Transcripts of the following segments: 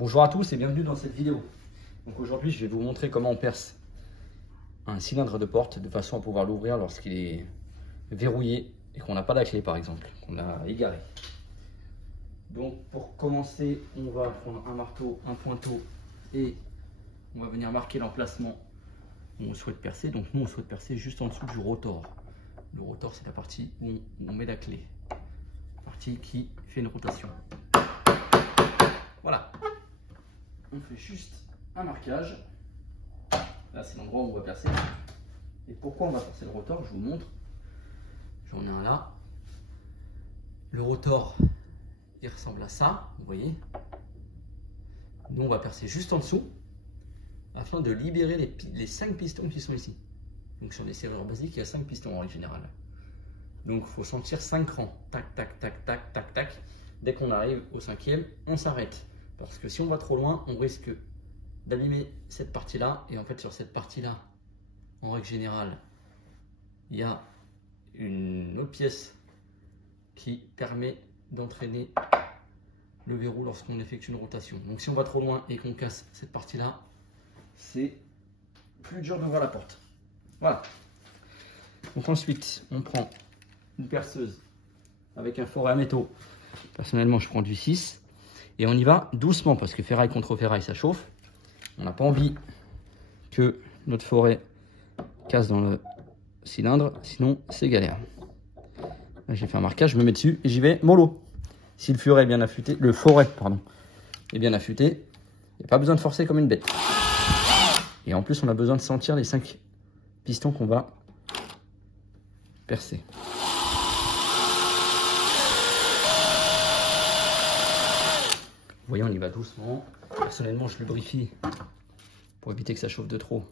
Bonjour à tous et bienvenue dans cette vidéo. Donc aujourd'hui, je vais vous montrer comment on perce un cylindre de porte de façon à pouvoir l'ouvrir lorsqu'il est verrouillé et qu'on n'a pas la clé par exemple, qu'on a égaré. Donc pour commencer, on va prendre un marteau, un pointeau et on va venir marquer l'emplacement où on souhaite percer. Donc nous, on souhaite percer juste en dessous du rotor. Le rotor, c'est la partie où on met la clé, la partie qui fait une rotation. Voilà. On fait juste un marquage. Là, c'est l'endroit où on va percer. Et pourquoi on va percer le rotor? Je vous montre. J'en ai un là. Le rotor, il ressemble à ça, vous voyez. Nous, on va percer juste en dessous afin de libérer les 5 pistons qui sont ici. Donc, sur les serrures basiques, il y a 5 pistons en règle générale. Donc, il faut sentir 5 rangs. Tac, tac, tac, tac, tac, tac. Dès qu'on arrive au 5e, on s'arrête. Parce que si on va trop loin, on risque d'abîmer cette partie-là. Et en fait, sur cette partie-là, en règle générale, il y a une autre pièce qui permet d'entraîner le verrou lorsqu'on effectue une rotation. Donc si on va trop loin et qu'on casse cette partie-là, c'est plus dur d'ouvrir la porte. Voilà. Donc ensuite, on prend une perceuse avec un forêt à métaux. Personnellement, je prends du 6. Et on y va doucement parce que ferraille contre ferraille, ça chauffe. On n'a pas envie que notre forêt casse dans le cylindre, sinon c'est galère. Là, j'ai fait un marquage, je me mets dessus et j'y vais mollo. Si le forêt est bien affûté, est bien affûté, il n'y a pas besoin de forcer comme une bête. Et en plus, on a besoin de sentir les 5 pistons qu'on va percer. Vous voyez, on y va doucement. Personnellement, je lubrifie pour éviter que ça chauffe de trop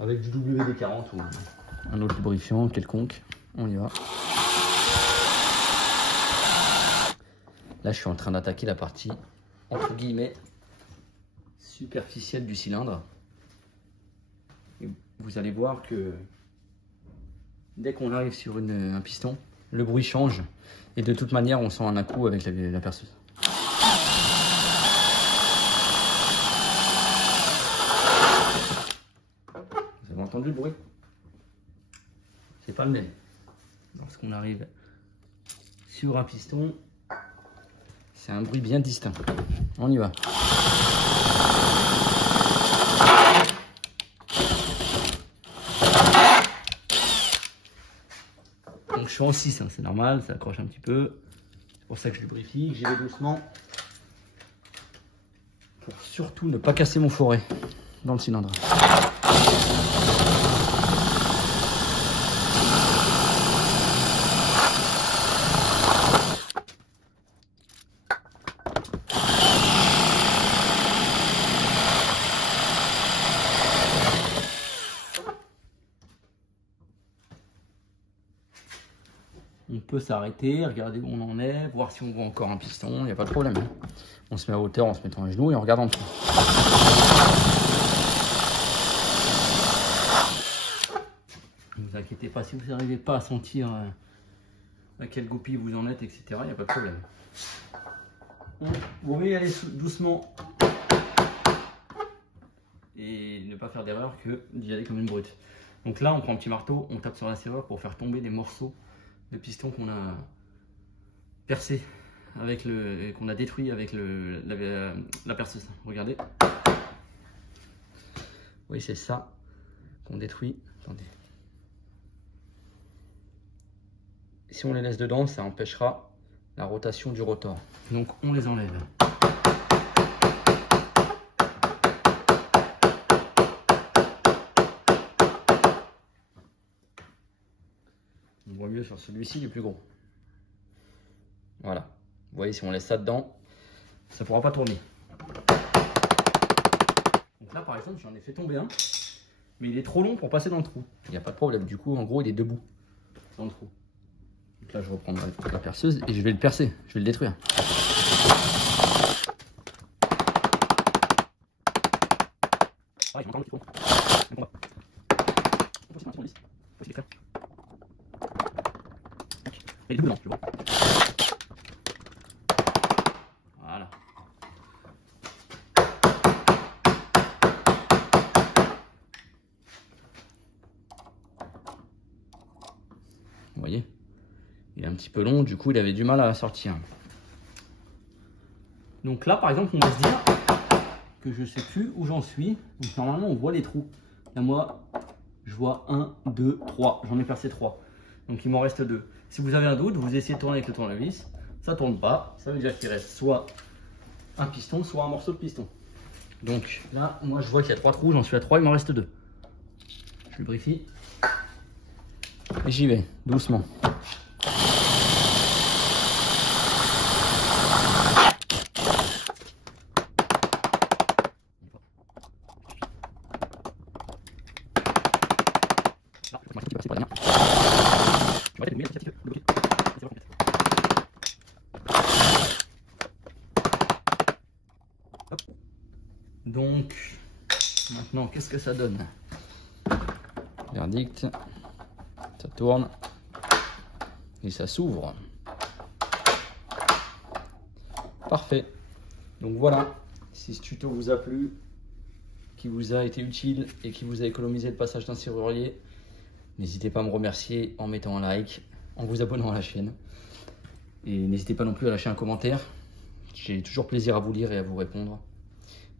avec du WD-40 ou un autre lubrifiant quelconque. On y va. Là, je suis en train d'attaquer la partie, entre guillemets, superficielle du cylindre. Et vous allez voir que dès qu'on arrive sur un piston, le bruit change. Et de toute manière, on sent un coup avec la perceuse. Vous avez entendu le bruit? C'est pas le même. Lorsqu'on arrive sur un piston, c'est un bruit bien distinct. On y va. Donc je suis en 6, hein, c'est normal, ça accroche un petit peu. C'est pour ça que je lubrifie, que j'y vais doucement. Pour surtout ne pas casser mon forêt dans le cylindre. On peut s'arrêter, regarder où on en est, voir si on voit encore un piston, il n'y a pas de problème. On se met à hauteur en se mettant à genoux et on regarde en dessous. Ne vous inquiétez pas, si vous n'arrivez pas à sentir à quelle goupille vous en êtes, etc., il n'y a pas de problème. Vous pouvez y aller doucement et ne pas faire d'erreur que d'y aller comme une brute. Donc là, on prend un petit marteau, on tape sur la serrure pour faire tomber des morceaux de piston qu'on a percé avec qu'on a détruit avec la perceuse. Regardez. Oui, c'est ça qu'on détruit. Attendez. Si on les laisse dedans, ça empêchera la rotation du rotor. Donc on les enlève. On voit mieux sur celui-ci, le plus gros. Voilà. Vous voyez, si on laisse ça dedans, ça ne pourra pas tourner. Donc là, par exemple, j'en ai fait tomber un, mais il est trop long pour passer dans le trou. Il n'y a pas de problème. Du coup, en gros, il est debout dans le trou. Donc là, je reprends la perceuse et je vais le percer. Je vais le détruire. Ah, je m'entends un petit peu. Il est double, tu vois. Voilà. peu long, du coup il avait du mal à sortir. Donc là par exemple on va se dire que je sais plus où j'en suis. Donc normalement on voit les trous. Là moi je vois 1, 2, 3. J'en ai percé 3. Donc il m'en reste 2. Si vous avez un doute, vous essayez de tourner avec le tournevis. Ça tourne pas. Ça veut dire qu'il reste soit un piston, soit un morceau de piston. Donc là moi je vois qu'il y a 3 trous. J'en suis à 3, il m'en reste 2. Je lubrifie. Et j'y vais, doucement. Donc, maintenant, qu'est-ce que ça donne? Verdict, ça tourne et ça s'ouvre. Parfait. Donc voilà, si ce tuto vous a plu, qui vous a été utile et qui vous a économisé le passage d'un serrurier, n'hésitez pas à me remercier en mettant un like, en vous abonnant à la chaîne. Et n'hésitez pas non plus à lâcher un commentaire. J'ai toujours plaisir à vous lire et à vous répondre.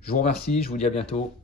Je vous remercie, je vous dis à bientôt.